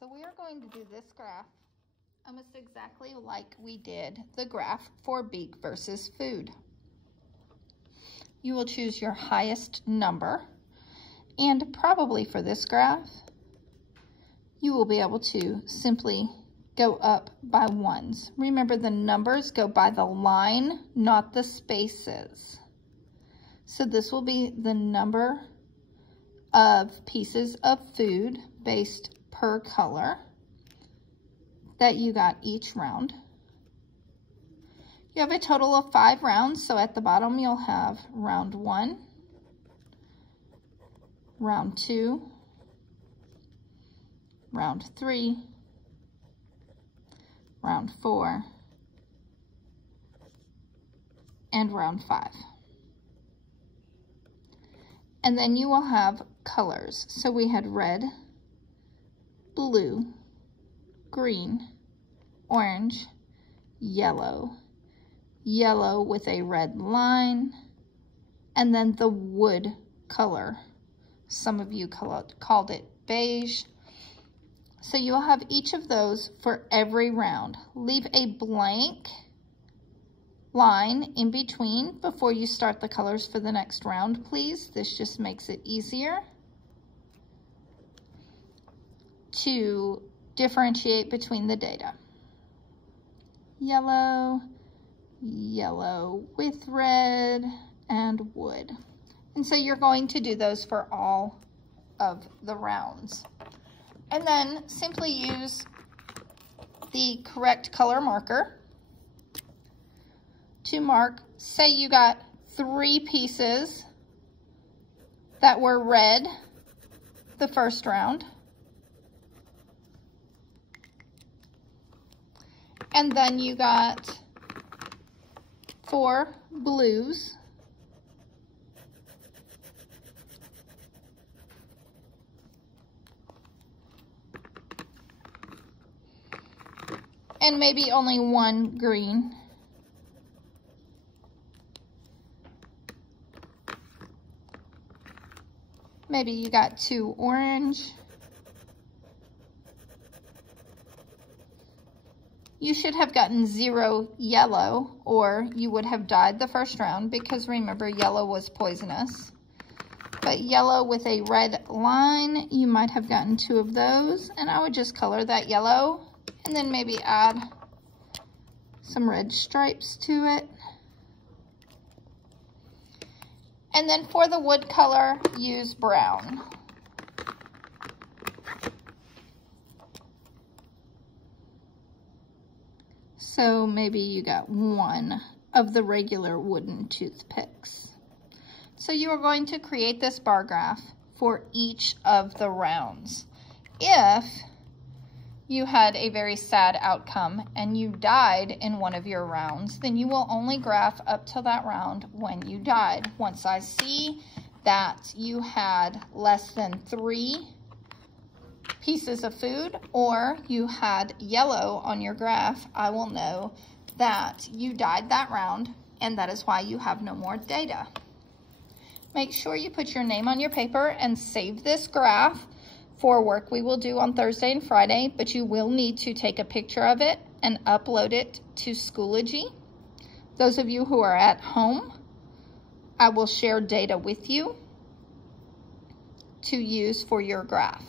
So we are going to do this graph almost exactly like we did the graph for beak versus food. You will choose your highest number, and probably for this graph, you will be able to simply go up by ones. Remember, the numbers go by the line, not the spaces. So this will be the number of pieces of food based per color that you got each round. You have a total of 5 rounds, so at the bottom you'll have round 1, round 2, round 3, round 4, and round 5. And then you will have colors. So we had red, blue, green, orange, yellow, yellow with a red line, and then the wood color. Some of you called it beige. So you'll have each of those for every round. Leave a blank line in between before you start the colors for the next round, please. This just makes it easier to differentiate between the data. Yellow, yellow with red, and wood. And so you're going to do those for all of the rounds. And then simply use the correct color marker to mark. Say you got 3 pieces that were red the first round. And then you got 4 blues. And maybe only 1 green. Maybe you got 2 orange. You should have gotten 0 yellow, or you would have died the first round, because remember, yellow was poisonous. But yellow with a red line, you might have gotten 2 of those, and I would just color that yellow and then maybe add some red stripes to it. And then for the wood color, use brown. So maybe you got 1 of the regular wooden toothpicks. So you are going to create this bar graph for each of the rounds. If you had a very sad outcome and you died in one of your rounds, then you will only graph up till that round when you died. Once I see that you had less than 3 pieces of food, or you had yellow on your graph, I will know that you died that round, and that is why you have no more data. Make sure you put your name on your paper and save this graph for work we will do on Thursday and Friday, but you will need to take a picture of it and upload it to Schoology. Those of you who are at home, I will share data with you to use for your graph.